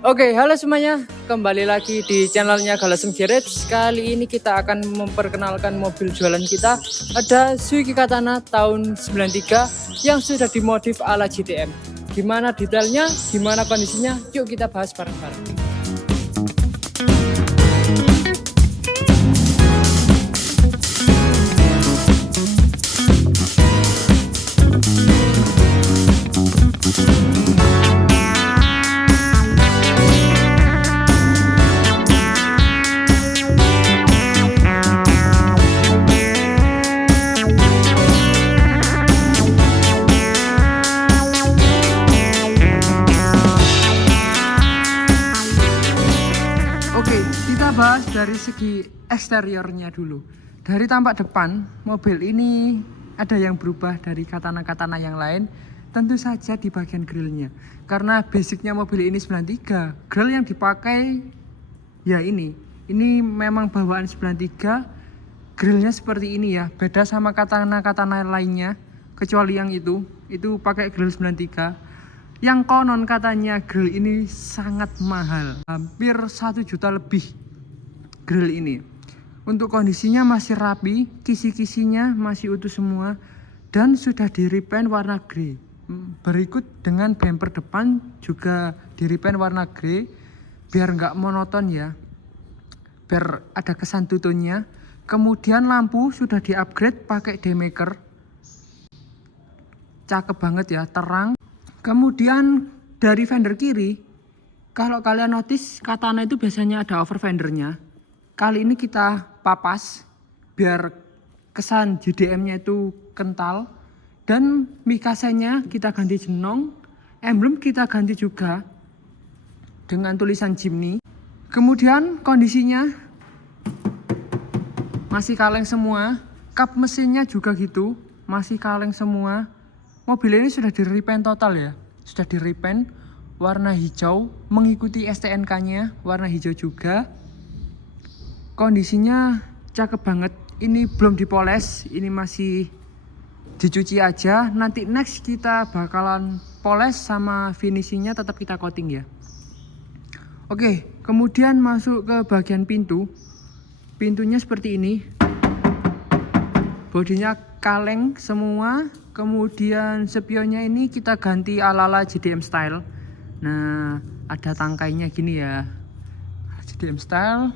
Oke, halo semuanya. Kembali lagi di channelnya Galesem Garage. Kali ini kita akan memperkenalkan mobil jualan kita. Ada Suzuki Katana tahun 93 yang sudah dimodif ala GTM. Gimana detailnya, gimana kondisinya? Yuk kita bahas bareng-bareng. Kita bahas dari segi eksteriornya dulu. Dari tampak depan, mobil ini ada yang berubah dari Katana-Katana yang lain. Tentu saja di bagian grillnya. Karena basicnya mobil ini 93, grill yang dipakai ya ini. Ini memang bawaan 93, grillnya seperti ini ya. Beda sama Katana-Katana lainnya, kecuali yang itu pakai grill 93. Yang konon katanya grill ini sangat mahal, hampir 1 juta lebih grill ini. Untuk kondisinya masih rapi, kisi-kisinya masih utuh semua, dan sudah di repaint warna grey. Berikut dengan bumper depan juga di repaint warna grey, biar nggak monoton ya, biar ada kesan tutunnya. Kemudian lampu sudah di upgrade pakai daymaker, cakep banget ya, terang. Kemudian dari fender kiri, kalau kalian notice Katana itu biasanya ada over fendernya. Kali ini kita papas biar kesan JDM-nya itu kental. Dan mikasenya kita ganti jenong, emblem kita ganti juga dengan tulisan Jimny. Kemudian kondisinya masih kaleng semua, kap mesinnya juga gitu, masih kaleng semua. Mobil ini sudah di repaint total ya, sudah di repaint warna hijau, mengikuti STNK-nya warna hijau juga. Kondisinya cakep banget. Ini belum dipoles, ini masih dicuci aja. Nanti next kita bakalan poles sama finishingnya tetap kita coating ya. Oke, kemudian masuk ke bagian pintu. Pintunya seperti ini. Bodinya kaleng semua. Kemudian spionnya ini kita ganti ala-ala JDM style. Nah, ada tangkainya gini ya, JDM style.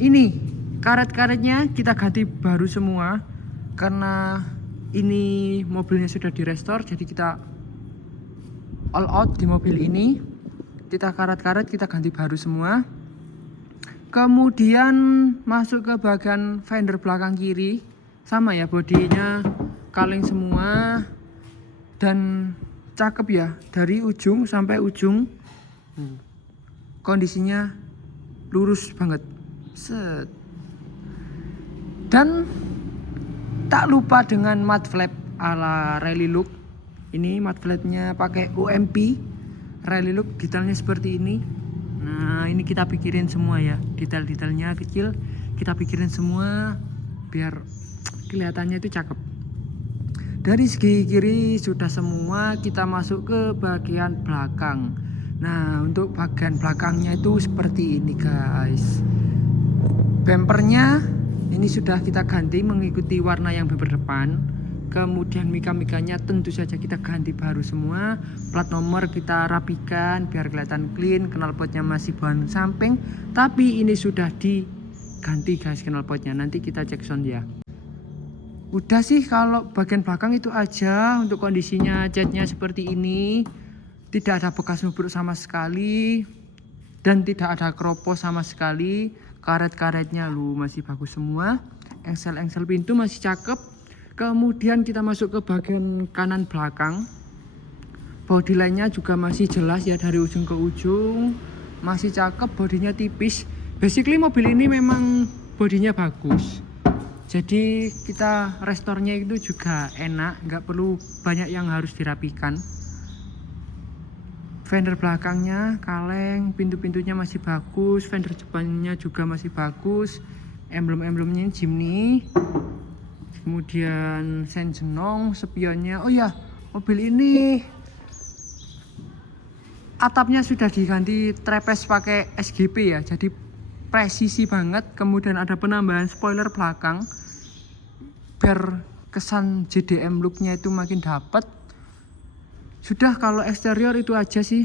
Ini karet-karetnya kita ganti baru semua, karena ini mobilnya sudah di restore, jadi kita all out di mobil ini. Kita karet-karet kita ganti baru semua. Kemudian masuk ke bagian fender belakang kiri, sama ya, bodinya kaleng semua dan cakep ya, dari ujung sampai ujung. Kondisinya lurus banget. Set. Dan tak lupa dengan matte flap ala rally look. Ini matte flapnya pakai UMP rally look, detailnya seperti ini. Nah, ini kita pikirin semua ya, detail-detailnya kecil kita pikirin semua biar kelihatannya itu cakep. Dari segi kiri sudah semua, kita masuk ke bagian belakang. Nah, untuk bagian belakangnya itu seperti ini guys. Bumpernya ini sudah kita ganti mengikuti warna yang bumper depan. Kemudian mika-mikanya tentu saja kita ganti baru semua. Plat nomor kita rapikan biar kelihatan clean. Knalpotnya masih bahan samping, tapi ini sudah diganti guys knalpotnya. Nanti kita cek sound ya. Udah sih kalau bagian belakang itu aja. Untuk kondisinya catnya seperti ini, tidak ada bekas nubruk sama sekali, dan tidak ada keropos sama sekali. Karet-karetnya masih bagus semua. Engsel-engsel pintu masih cakep. Kemudian kita masuk ke bagian kanan belakang. Bodi lainnya juga masih jelas ya, dari ujung ke ujung masih cakep, bodinya tipis. Basically mobil ini memang bodinya bagus, jadi kita restornya itu juga enak, nggak perlu banyak yang harus dirapikan. Fender belakangnya kaleng, pintu-pintunya masih bagus, fender depannya juga masih bagus, emblem-emblemnya Jimny. Kemudian sen jenong, spionnya. Oh ya, mobil ini atapnya sudah diganti trapeze pakai SGP ya, jadi presisi banget. Kemudian ada penambahan spoiler belakang biar kesan JDM looknya itu makin dapet. Sudah, kalau eksterior itu aja sih.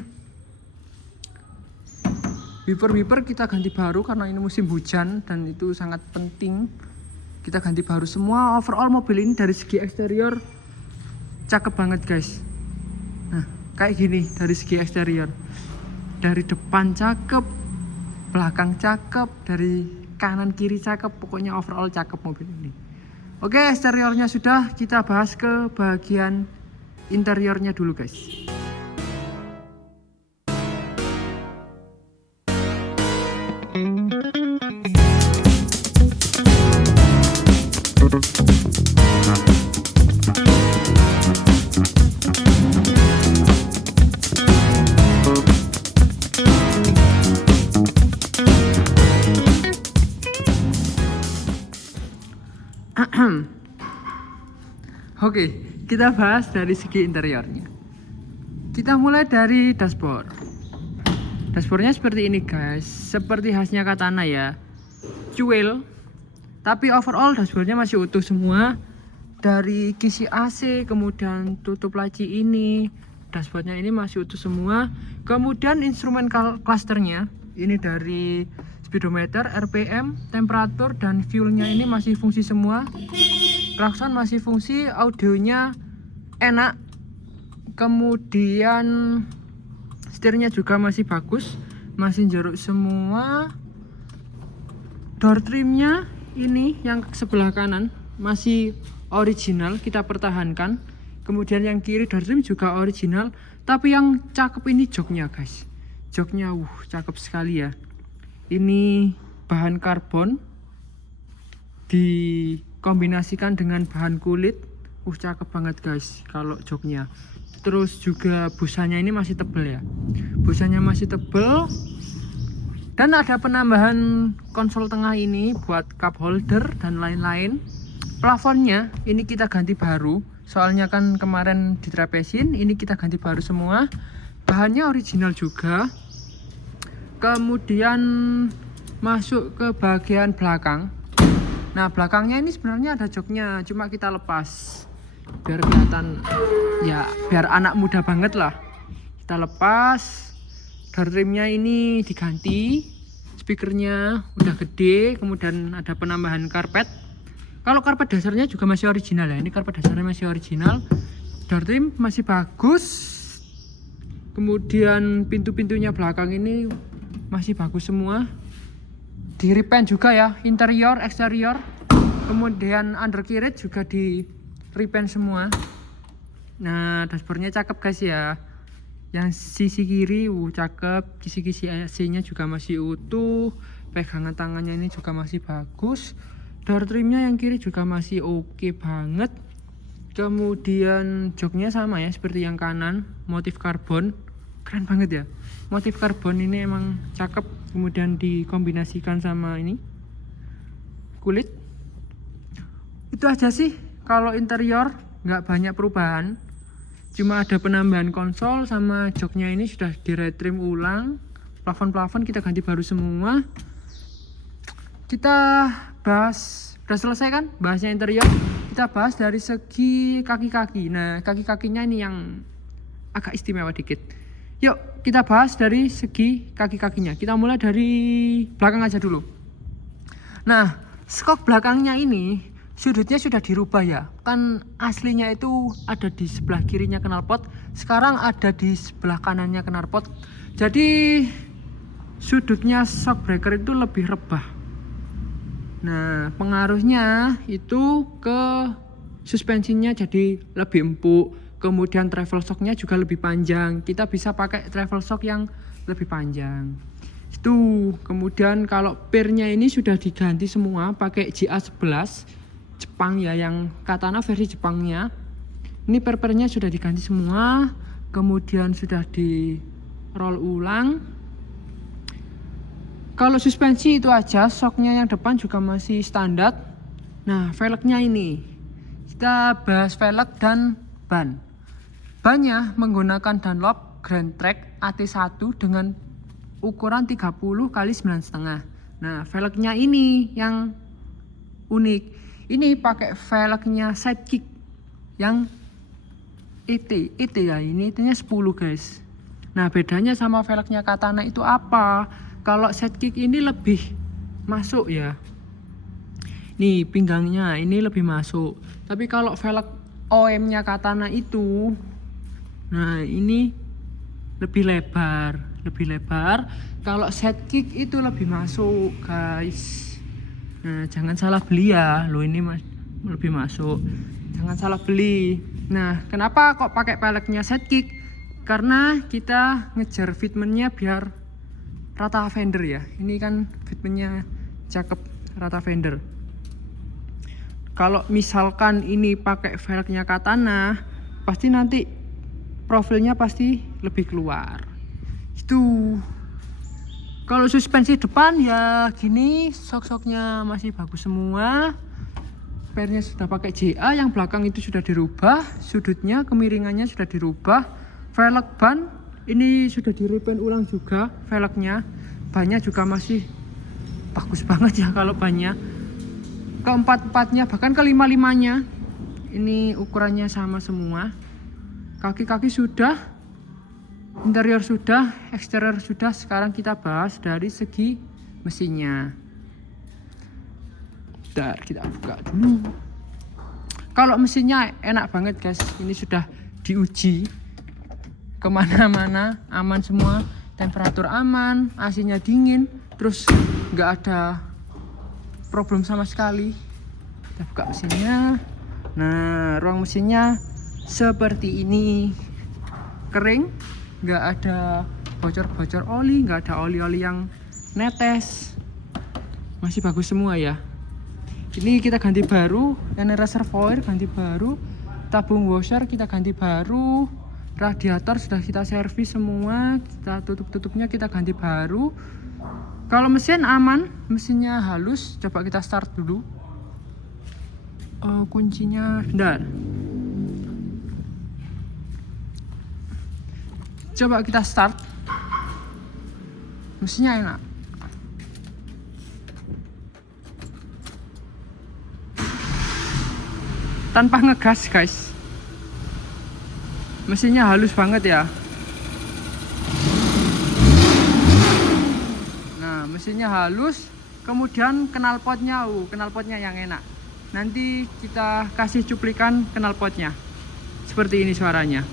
Wiper kita ganti baru karena ini musim hujan dan itu sangat penting. Kita ganti baru semua. Overall mobil ini dari segi eksterior cakep banget guys. Nah, kayak gini dari segi eksterior. Dari depan cakep, belakang cakep, dari kanan kiri cakep, pokoknya overall cakep mobil ini. Oke, eksteriornya sudah, kita bahas ke bagian interiornya dulu guys. Oke, kita bahas dari segi interiornya. Kita mulai dari dashboard. Dashboardnya seperti ini guys, seperti khasnya Katana ya, cuil. Tapi overall dashboardnya masih utuh semua. Dari kisi AC, kemudian tutup laci ini, dashboardnya ini masih utuh semua. Kemudian instrumen clusternya ini dari speedometer, RPM, temperatur, dan fuelnya ini masih fungsi semua. Klakson masih fungsi, audionya enak. Kemudian setirnya juga masih bagus, masih jeruk semua. Door trimnya ini yang sebelah kanan masih original, kita pertahankan. Kemudian yang kiri door trim juga original, tapi yang cakep ini joknya guys. Joknya cakep sekali ya. Ini bahan karbon dikombinasikan dengan bahan kulit. Cakep banget guys kalau joknya. Terus juga busanya ini masih tebel ya. Busanya masih tebel. Dan ada penambahan konsol tengah ini buat cup holder dan lain-lain. Plafonnya ini kita ganti baru. Soalnya kan kemarin ditrepesin, ini kita ganti baru semua. Bahannya original juga. Kemudian masuk ke bagian belakang. Nah, belakangnya ini sebenarnya ada joknya, cuma kita lepas biar kelihatan ya, biar anak muda banget lah. Kita lepas. Door trimnya ini diganti, speakernya udah gede, kemudian ada penambahan karpet. Kalau karpet dasarnya juga masih original ya, ini karpet dasarnya masih original. Door trim masih bagus. Kemudian pintu-pintunya belakang ini masih bagus semua. Di repaint juga ya, interior, eksterior. Kemudian undercarriage juga di repaint semua. Nah, dashboardnya cakep guys ya. Yang sisi kiri cakep, kisi-kisi AC-nya juga masih utuh. Pegangan tangannya ini juga masih bagus. Door trimnya yang kiri juga masih oke banget. Kemudian joknya sama ya seperti yang kanan, motif karbon. Keren banget ya, motif karbon ini emang cakep. Kemudian dikombinasikan sama ini kulit. Itu aja sih. Kalau interior nggak banyak perubahan, cuma ada penambahan konsol sama joknya ini sudah di retrim ulang. Plafon kita ganti baru semua. Kita bahas, udah selesai kan bahasnya interior. Kita bahas dari segi kaki-kaki. Nah, kaki-kakinya ini yang agak istimewa dikit. Yuk kita bahas dari segi kaki-kakinya. Kita mulai dari belakang aja dulu. Nah, skok belakangnya ini sudutnya sudah dirubah ya. Kan aslinya itu ada di sebelah kirinya knalpot, sekarang ada di sebelah kanannya knalpot. Jadi sudutnya shock breaker itu lebih rebah. Nah, pengaruhnya itu ke suspensinya jadi lebih empuk. Kemudian travel shocknya juga lebih panjang. Kita bisa pakai travel shock yang lebih panjang. Itu. Kemudian kalau pirnya ini sudah diganti semua pakai GA11 Jepang ya, yang Katana versi Jepangnya. Ini per-pernya sudah diganti semua. Kemudian sudah di roll ulang. Kalau suspensi itu aja, shocknya yang depan juga masih standar. Nah, velgnya ini. Kita bahas velg dan ban. Bannya menggunakan Dunlop Grand Track AT1 dengan ukuran 30 kali 9,5. Nah, velgnya ini yang unik. Ini pakai velgnya Sidekick yang ET ya, ini ET-nya 10 guys. Nah, bedanya sama velgnya Katana itu apa? Kalau Sidekick ini lebih masuk ya. Nih pinggangnya ini lebih masuk. Tapi kalau velg OM-nya Katana itu, nah ini lebih lebar. Kalau Sidekick itu lebih masuk guys. Nah, jangan salah beli ya. Loh, ini lebih masuk. Jangan salah beli. Nah, kenapa kok pakai velgnya Sidekick? Karena kita ngejar fitmentnya biar rata fender ya. Ini kan fitmentnya cakep, rata fender. Kalau misalkan ini pakai velgnya Katana, pasti nanti profilnya pasti lebih keluar. Itu. Kalau suspensi depan ya gini, sok-soknya masih bagus semua. Pernya sudah pakai JA, yang belakang itu sudah dirubah, sudutnya, kemiringannya sudah dirubah. Velg ban ini sudah direpaint ulang juga velgnya. Bannya juga masih bagus banget ya kalau bannya. Keempat-empatnya bahkan kelima-limanya ini ukurannya sama semua. Kaki-kaki sudah, interior sudah, eksterior sudah. Sekarang kita bahas dari segi mesinnya. Bentar, kita buka dulu. Kalau mesinnya enak banget guys, ini sudah diuji kemana-mana, aman semua. Temperatur aman, AC-nya dingin, terus nggak ada problem sama sekali. Kita buka mesinnya. Nah, ruang mesinnya seperti ini, kering, nggak ada bocor-bocor oli, nggak ada oli-oli yang netes, masih bagus semua ya. Ini kita ganti baru, ini reservoir ganti baru, tabung washer kita ganti baru, radiator sudah kita servis semua, kita tutup-tutupnya kita ganti baru. Kalau mesin aman, mesinnya halus. Coba kita start dulu. Kuncinya, bentar. Coba kita start. Mesinnya enak. Tanpa ngegas guys. Mesinnya halus banget ya. Mesinnya halus, kemudian knalpotnya yang enak. Nanti kita kasih cuplikan knalpotnya. Seperti ini suaranya.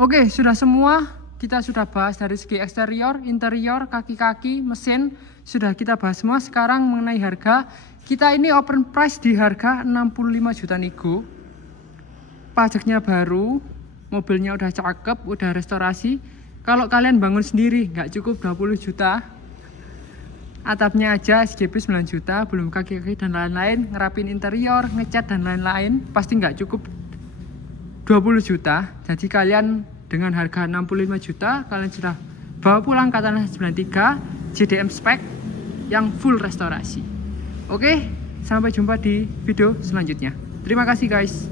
Oke, sudah semua. Kita sudah bahas dari segi eksterior, interior, kaki-kaki, mesin. Sudah kita bahas semua. Sekarang mengenai harga. Kita ini open price di harga 65 juta nego. Pajaknya baru. Mobilnya udah cakep, udah restorasi. Kalau kalian bangun sendiri, nggak cukup 20 juta. Atapnya aja SGP 9 juta. Belum kaki-kaki dan lain-lain. Ngerapin interior, ngecat dan lain-lain. Pasti nggak cukup 20 juta. Jadi kalian dengan harga 65 juta kalian sudah bawa pulang Katana 93 JDM spec yang full restorasi. Oke, sampai jumpa di video selanjutnya. Terima kasih guys.